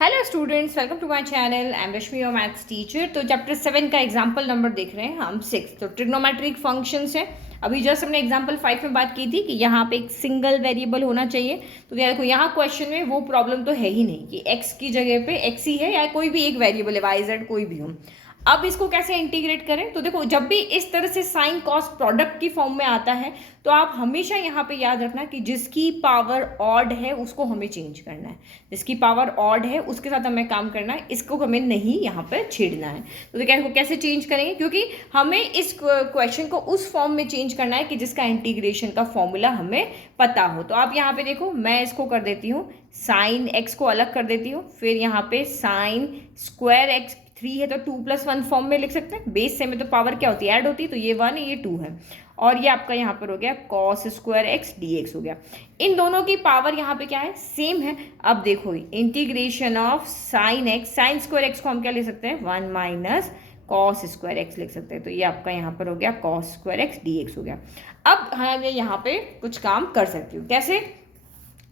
Hello students, welcome to my channel. I am Rashmi, your maths teacher. तो chapter 7 का example number देख रहे हैं हम 6। तो ट्रिग्नोमेट्रिक फंक्शंस है। अभी जस्ट हमने एग्जांपल 5 में बात की थी कि यहाँ पे एक सिंगल वेरिएबल होना चाहिए। तो देखो यहाँ क्वेश्चन में वो प्रॉब्लम तो है ही नहीं कि x की जगह पे x ही है या कोई भी एक वेरिएबल है, वाई जेड कोई भी हो। अब इसको कैसे इंटीग्रेट करें? तो देखो, जब भी इस तरह से साइन कॉस प्रोडक्ट की फॉर्म में आता है तो आप हमेशा यहाँ पे याद रखना कि जिसकी पावर ऑड है उसको हमें चेंज करना है। जिसकी पावर ऑड है उसके साथ हमें काम करना है, इसको हमें नहीं यहाँ पर छेड़ना है। तो देखो कैसे चेंज करेंगे, क्योंकि हमें इस क्वेश्चन को उस फॉर्म में चेंज करना है कि जिसका इंटीग्रेशन का फॉर्मूला हमें पता हो। तो आप यहाँ पे देखो, मैं इसको कर देती हूँ, साइन एक्स को अलग कर देती हूँ, फिर यहाँ पे साइन स्क्वायर एक्स 3 है तो 2+1 फॉर्म में लिख सकते हैं। बेस से में तो पावर क्या होती है, ऐड होती है, तो ये 1 है ये 2 है। और ये आपका यहाँ पर हो गया cos square x D x हो गया। इन दोनों की पावर यहाँ पे क्या है, सेम है। अब देखो, integration of sine x, sine square x को हम क्या ले सकते हैं, 1 माइनस कॉस स्क्वायर एक्स लिख सकते हैं। तो ये आपका यहाँ पर हो गया cos square x D x हो गया। अब मैं यहाँ पे कुछ काम कर सकती हूँ। कैसे?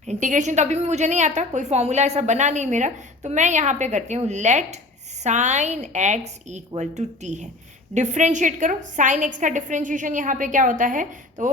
इंटीग्रेशन तो अभी भी मुझे नहीं आता, कोई फॉर्मूला ऐसा बना नहीं मेरा, तो मैं यहाँ पे करती हूँ let sine x equal to T है। डिफ्रेंशिएट करो, साइन एक्स का डिफ्रेंशिएशन यहाँ पे क्या होता है, तो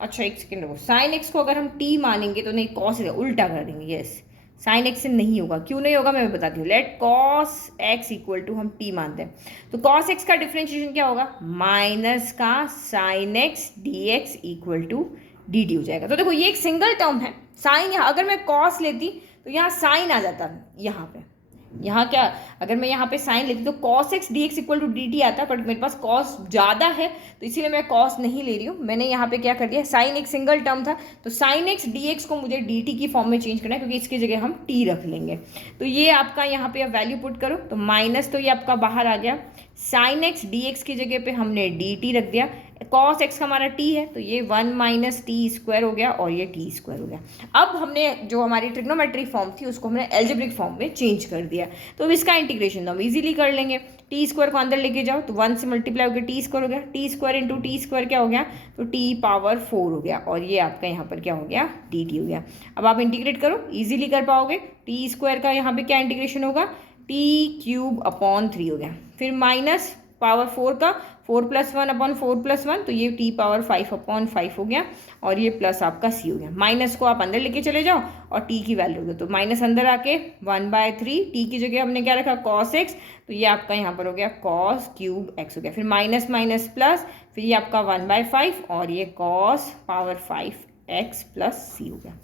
अच्छा एक सेकेंड रुको, साइन एक्स को अगर हम टी मानेंगे तो नहीं, कॉस उल्टा कर देंगे। यस, साइन एक्स से नहीं होगा, क्यों नहीं होगा मैं बताती हूँ। Let cos x equal to हम टी मानते हैं, तो कॉस एक्स का डिफ्रेंशिएशन क्या होगा, माइनस का sine x D x equal to D t हो जाएगा। तो देखो ये एक सिंगल टर्म है, साइन, यहाँ अगर मैं कॉस लेती तो यहाँ साइन आ जाता यहाँ पे, यहाँ क्या, अगर मैं यहाँ पे साइन लेती तो cos x D x equal to D t आता, बट मेरे पास कॉस ज़्यादा है तो इसीलिए मैं कॉस नहीं ले रही हूँ। मैंने यहाँ पे क्या कर दिया, साइन एक सिंगल टर्म था तो साइन एक्स डी एक्स को मुझे डी टी की फॉर्म में चेंज करना है, क्योंकि इसकी जगह हम टी रख लेंगे। तो ये आपका यहाँ पे अब वैल्यू पुट करो तो माइनस, तो ये आपका बाहर आ गया, साइन एक्स डी एक्स की जगह पे हमने डी टी रख दिया, कॉस एक्स का हमारा टी है तो ये 1 माइनस टी स्क्वायर हो गया और ये टी स्क्वायर हो गया। अब हमने जो हमारी ट्रिग्नोमेट्री फॉर्म थी उसको हमने एल्जेब्रिक फॉर्म में चेंज कर दिया। तो अब इसका इंटीग्रेशन हम इजीली कर लेंगे। टी स्क्वायर को अंदर लेके जाओ तो 1 से मल्टीप्लाई हो गया, टी स्क्वायर हो गया, T square into T square क्या हो गया, तो टी पावर 4 हो गया, और ये आपका यहाँ पर क्या हो गया, डी टी हो गया। अब आप इंटीग्रेट करो, इजीली कर पाओगे। टी स्क्वायर का यहाँ पे क्या इंटीग्रेशन होगा, टी क्यूब अपॉन 3 हो गया, फिर माइनस पावर 4 का 4+1 अपॉन 4+1, तो ये टी पावर 5 अपॉन 5 हो गया, और ये प्लस आपका सी हो गया। माइनस को आप अंदर लेके चले जाओ और टी की वैल्यू हो गई, तो माइनस अंदर आके 1/3, टी की जगह हमने क्या रखा, कॉस एक्स, तो ये आपका यहाँ पर हो गया कॉस क्यूब एक्स हो गया, फिर माइनस माइनस प्लस, फिर ये आपका 1/5 और ये कॉस पावर 5 एक्स प्लस सी हो गया।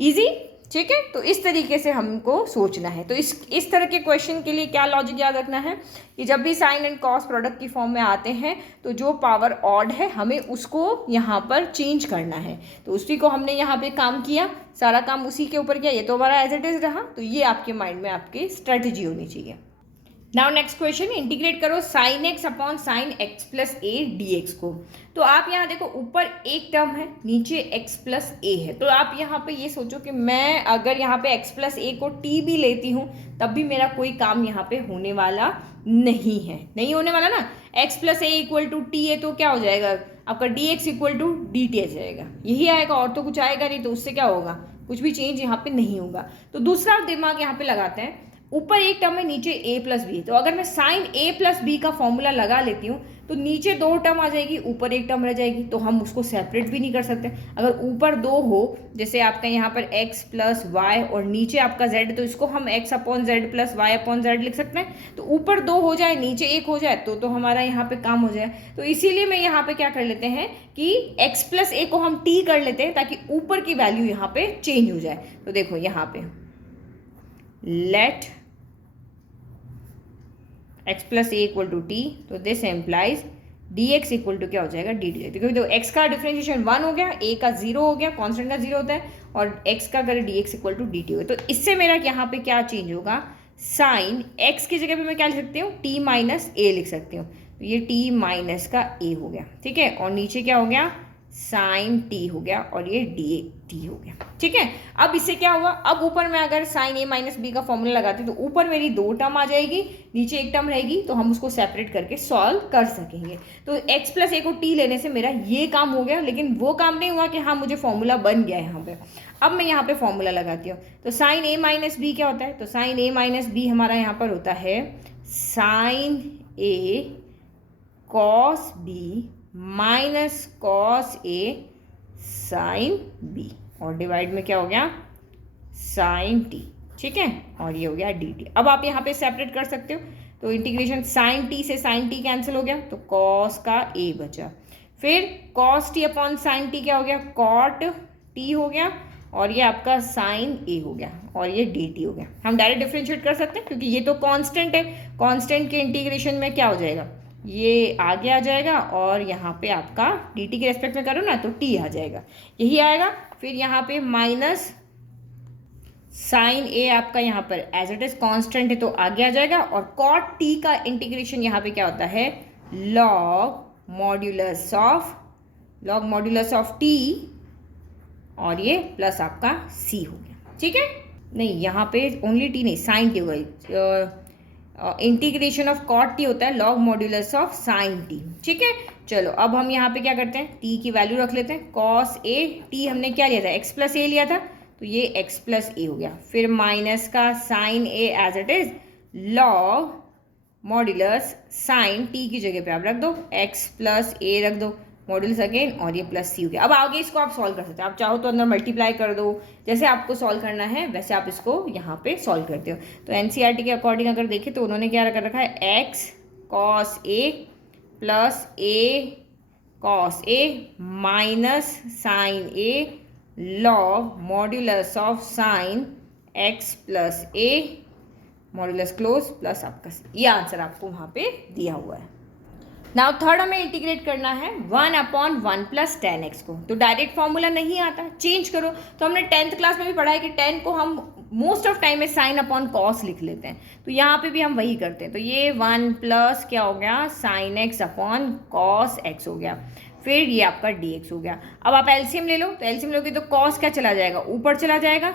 ईजी, ठीक है। तो इस तरीके से हमको सोचना है। तो इस तरह के क्वेश्चन के लिए क्या लॉजिक याद रखना है कि जब भी साइन एंड कॉस प्रोडक्ट की फॉर्म में आते हैं तो जो पावर ऑड है हमें उसको यहाँ पर चेंज करना है। तो उसी को हमने यहाँ पे काम किया, सारा काम उसी के ऊपर किया, ये तो हमारा एज इट इज रहा। तो ये आपके माइंड में आपकी स्ट्रेटेजी होनी चाहिए। नाउ नेक्स्ट क्वेश्चन, इंटीग्रेट करो sine x upon sine x plus A D x को। तो आप यहाँ देखो, ऊपर एक टर्म है, नीचे एक्स प्लस ए है। तो आप यहाँ पे ये सोचो कि मैं अगर यहाँ पे एक्स प्लस ए को टी भी लेती हूँ तब भी मेरा कोई काम यहाँ पे होने वाला नहीं है, नहीं होने वाला ना। X plus A equal to T है तो क्या हो जाएगा आपका, D x equal to D T आ जाएगा, यही आएगा और तो कुछ आएगा नहीं। तो उससे क्या होगा, कुछ भी चेंज यहाँ पे नहीं होगा। तो दूसरा दिमाग यहाँ पे लगाते हैं, ऊपर एक टर्म है, नीचे a प्लस बी। तो अगर मैं साइन a प्लस बी का फॉर्मूला लगा लेती हूँ तो नीचे 2 टर्म आ जाएगी, ऊपर एक टर्म रह जाएगी, तो हम उसको सेपरेट भी नहीं कर सकते। अगर ऊपर 2 हो, जैसे आपका यहाँ पर x प्लस वाई और नीचे आपका z, तो इसको हम x upon z plus y upon z लिख सकते हैं। तो ऊपर 2 हो जाए, नीचे 1 हो जाए तो हमारा यहाँ पे काम हो जाए। तो इसीलिए मैं यहाँ पे क्या कर लेते हैं कि x प्लस ए को हम t कर लेते हैं ताकि ऊपर की वैल्यू यहाँ पे चेंज हो जाए। तो देखो यहाँ पे let x plus A equal to T, तो this implies D x equal to क्या हो जाएगा, डी टी। क्योंकि तो x का डिफ्रेंशिएशन 1 हो गया, a का 0 हो गया, कांस्टेंट का 0 होता है, और x का अगर d x equal to D t हो गया। तो इससे मेरा यहाँ पे क्या चेंज होगा, साइन x की जगह पे मैं क्या लिख सकती हूँ, t माइनस ए लिख सकती हूँ। तो ये t माइनस का a हो गया, ठीक है, और नीचे क्या हो गया, साइन t हो गया, और ये डी टी हो गया। ठीक है, अब इससे क्या हुआ, अब ऊपर में अगर साइन ए माइनस बी का फॉर्मूला लगाते तो ऊपर मेरी 2 टर्म आ जाएगी, नीचे 1 टर्म रहेगी, तो हम उसको सेपरेट करके सॉल्व कर सकेंगे। तो x प्लस ए को t लेने से मेरा ये काम हो गया, लेकिन वो काम नहीं हुआ कि हाँ मुझे फॉर्मूला बन गया है यहाँ पे। अब मैं यहाँ पे फॉर्मूला लगाती हूँ, तो साइन ए माइनस बी क्या होता है, तो साइन ए माइनस बी हमारा यहाँ पर होता है sign A cos B minus cos A sine B, और डिवाइड में क्या हो गया साइन टी। ठीक है, और ये हो गया डी टी। अब आप यहाँ पे सेपरेट कर सकते हो, तो इंटीग्रेशन साइन टी से साइन टी कैंसिल हो गया, तो कॉस का ए बचा, फिर cos T upon sine T क्या हो गया कॉट टी हो गया, और ये आपका साइन ए हो गया, और ये डी टी हो गया। हम डायरेक्ट डिफ्रेंशिएट कर सकते हैं क्योंकि ये तो कांस्टेंट है, कांस्टेंट के इंटीग्रेशन में क्या हो जाएगा, ये आगे आ जाएगा, और यहाँ पे आपका डी टी के रेस्पेक्ट में करो ना तो टी आ जाएगा, यही आएगा। फिर यहाँ पे माइनस साइन ए आपका यहाँ पर एज इट इज कांस्टेंट है तो आगे आ जाएगा, और कॉट टी का इंटीग्रेशन यहाँ पे क्या होता है लॉग मॉड्यूलस ऑफ टी, और ये प्लस आपका सी हो गया। ठीक है, नहीं यहाँ पे ओनली टी नहीं साइन टी होगा, इंटीग्रेशन ऑफ कॉट टी होता है log modulus of sign T. ठीक है, चलो अब हम यहाँ पे क्या करते हैं टी की वैल्यू रख लेते हैं, कॉस ए टी हमने क्या लिया था एक्स प्लस ए लिया था, तो ये एक्स प्लस ए हो गया, फिर माइनस का sine a as it is log modulus sine t की जगह पे आप रख दो एक्स प्लस ए रख दो मॉड्यूलस अगेन, और ये प्लस सी हो गया। अब आगे इसको आप सॉल्व कर सकते हो, आप चाहो तो अंदर मल्टीप्लाई कर दो, जैसे आपको सॉल्व करना है वैसे आप इसको यहाँ पे सॉल्व करते हो। तो एनसीईआरटी के अकॉर्डिंग अगर देखें तो उन्होंने क्या कर रखा है x cos a plus a cos a minus sine a log modulus of sine x plus a modulus close plus आपका ये आंसर आपको वहाँ पे दिया हुआ है। नाउ थर्ड हमें इंटीग्रेट करना है 1/1 प्लस 10x को, तो डायरेक्ट फॉर्मूला नहीं आता, चेंज करो। तो हमने 10th क्लास में भी पढ़ा है कि 10 को हम मोस्ट ऑफ टाइम में साइन अपॉन कॉस लिख लेते हैं, तो यहाँ पे भी हम वही करते हैं। तो ये 1 प्लस क्या हो गया sine x upon cos x हो गया, फिर ये आपका dx हो गया। अब आप एलसीएम ले लो, तो एलसीएम लोगे तो कॉस क्या चला जाएगा ऊपर चला जाएगा,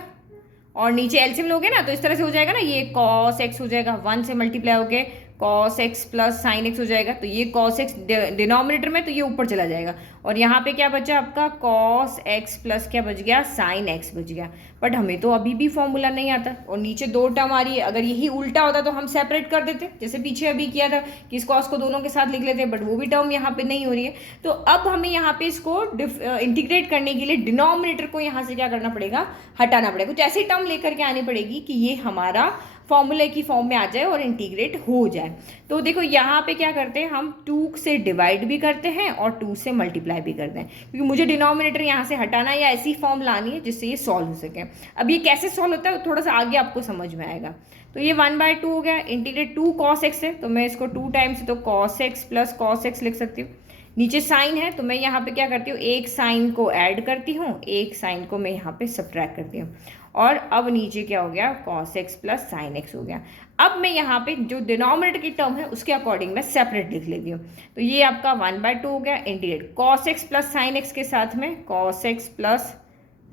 और नीचे एलसीएम लोगे ना तो इस तरह से हो जाएगा ना, ये कॉस एक्स हो जाएगा 1 से मल्टीप्लाई होके cos X plus sine x हो जाएगा, तो ये कॉस एक्स डिनोमिनेटर में तो ये ऊपर चला जाएगा, और यहाँ पे क्या बचा आपका कॉस एक्स प्लस क्या बच गया साइन एक्स बच गया। बट हमें तो अभी भी फॉर्मूला नहीं आता, और नीचे 2 टर्म आ रही है, अगर यही उल्टा होता तो हम सेपरेट कर देते, जैसे पीछे अभी किया था कि इस कॉस को दोनों के साथ लिख लेते, बट वो भी टर्म यहाँ पे नहीं हो रही है। तो अब हमें यहाँ पे इसको इंटीग्रेट करने के लिए डिनोमिनेटर को यहाँ से क्या करना पड़ेगा हटाना पड़ेगा, कुछ ऐसी टर्म लेकर के आनी पड़ेगी कि ये हमारा फॉर्मूले की फॉर्म में आ जाए और इंटीग्रेट हो जाए। तो देखो यहाँ पे क्या करते हैं हम 2 से डिवाइड भी करते हैं और 2 से मल्टीप्लाई भी करते हैं, क्योंकि मुझे डिनोमिनेटर यहाँ से हटाना या ऐसी फॉर्म लानी है जिससे ये सॉल्व हो सके। अब ये कैसे सॉल्व होता है थोड़ा सा आगे आपको समझ में आएगा। तो ये 1/2 हो गया, इंटीग्रेट 2 cos x है तो मैं इसको 2 टाइम्स तो cos x plus cos x लिख सकती हूँ। नीचे साइन है तो मैं यहाँ पे क्या करती हूँ एक साइन को ऐड करती हूँ, एक साइन को मैं यहाँ पे सब्ट्रैक्ट करती हूँ, और अब नीचे क्या हो गया cos x plus sign x हो गया। अब मैं यहाँ पे जो डिनोमिनेटर की टर्म है उसके अकॉर्डिंग मैं सेपरेट लिख लेती हूँ। तो ये आपका 1/2 हो गया, integrate cos x plus sign x के साथ में cos x plus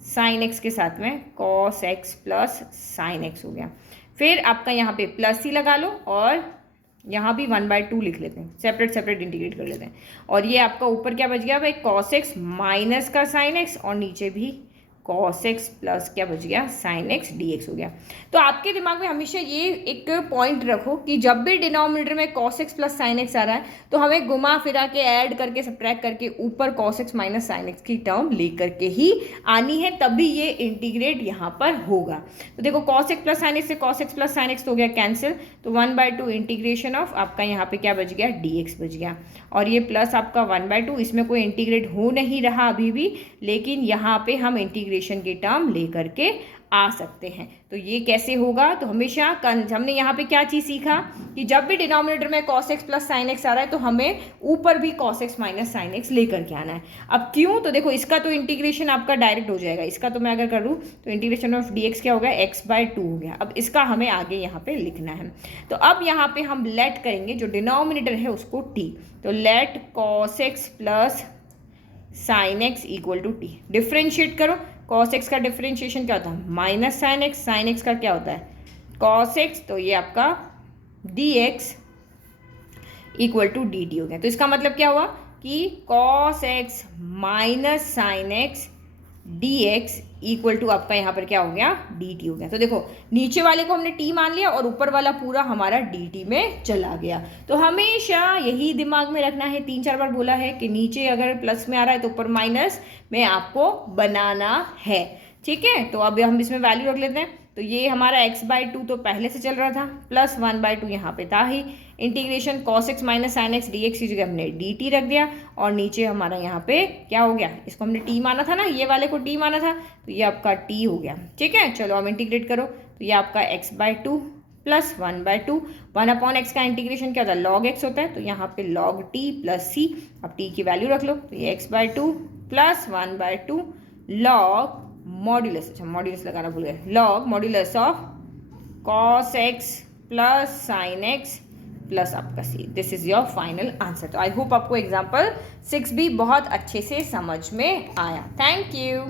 sign x के साथ में cos x plus sign x हो गया। फिर आपका यहाँ पे प्लस ही लगा लो, और यहाँ भी 1/2 लिख लेते हैं, सेपरेट सेपरेट इंटीग्रेट कर लेते हैं, और ये आपका ऊपर क्या बच गया भाई cos x माइनस का साइन x, और नीचे भी cos x प्लस क्या बच गया sin x dx हो गया। तो आपके दिमाग में हमेशा ये एक पॉइंट रखो कि जब भी डिनोमिनेटर में cos x plus sin x आ रहा है तो हमें घुमा फिरा के ऐड करके सब्ट्रैक्ट करके ऊपर cos x minus sin x की टर्म लेकर के ही आनी है, तभी ये इंटीग्रेट यहाँ पर होगा। तो देखो cos x plus sin x से cos x plus sin x तो हो गया कैंसिल, तो 1/2 इंटीग्रेशन ऑफ आपका यहाँ पे क्या बच गया dx बच गया, और ये प्लस आपका 1/2 इसमें कोई इंटीग्रेट हो नहीं रहा अभी भी, लेकिन यहाँ पे हम इंटीग्रेशन की टर्म लेकर के आ सकते हैं। तो ये कैसे होगा, तो हमेशा हमने यहाँ पे क्या चीज़ सीखा कि जब भी डिनोमिनेटर में cos x plus sin x आ रहा है तो हमें ऊपर भी cos x minus sin x लेकर के आना है। अब क्यों, तो देखो इसका तो इंटीग्रेशन आपका डायरेक्ट हो जाएगा, इसका तो मैं अगर करूँ तो इंटीग्रेशन ऑफ dx क्या हो गया x/2 हो गया। अब इसका हमें आगे यहाँ पे लिखना है, तो अब यहाँ पे हम लेट करेंगे जो डिनोमिनेटर है उसको t, तो let cos x plus sine x equal to t, differentiate करो कॉस एक्स का डिफरेंशिएशन क्या होता है minus sine x, sine x का क्या होता है कॉस एक्स, तो ये आपका D x equal to D t हो गया। तो इसका मतलब क्या हुआ कि cos x minus sine x D x equal to आपका यहाँ पर क्या हो गया डी टी हो गया। तो देखो नीचे वाले को हमने टी मान लिया और ऊपर वाला पूरा हमारा डी टी में चला गया। तो हमेशा यही दिमाग में रखना है, 3-4 बार बोला है कि नीचे अगर प्लस में आ रहा है तो ऊपर माइनस में आपको बनाना है, ठीक है। तो अब हम इसमें वैल्यू रख लेते हैं। तो ये हमारा x/2 तो पहले से चल रहा था, प्लस 1/2 यहाँ पे था ही, integration cos x minus sine x D X की जगह हमने dt रख दिया, और नीचे हमारा यहाँ पे क्या हो गया, इसको हमने t माना था ना, ये वाले को t माना था, तो ये आपका t हो गया, ठीक है। चलो अब इंटीग्रेट करो, तो ये आपका x/2 प्लस 1/2, 1/x का इंटीग्रेशन क्या होता है log x होता है, तो यहाँ पे log t प्लस c, अब t की वैल्यू रख लो, तो ये x/2 प्लस 1/2 log मॉड्यूलस, अच्छा मॉड्यूलस लगाना भूल गए, log modulus of cos X plus sine x plus आपका C. This is your final answer. तो आई होप आपको एग्जाम्पल 6 भी बहुत अच्छे से समझ में आया। Thank you.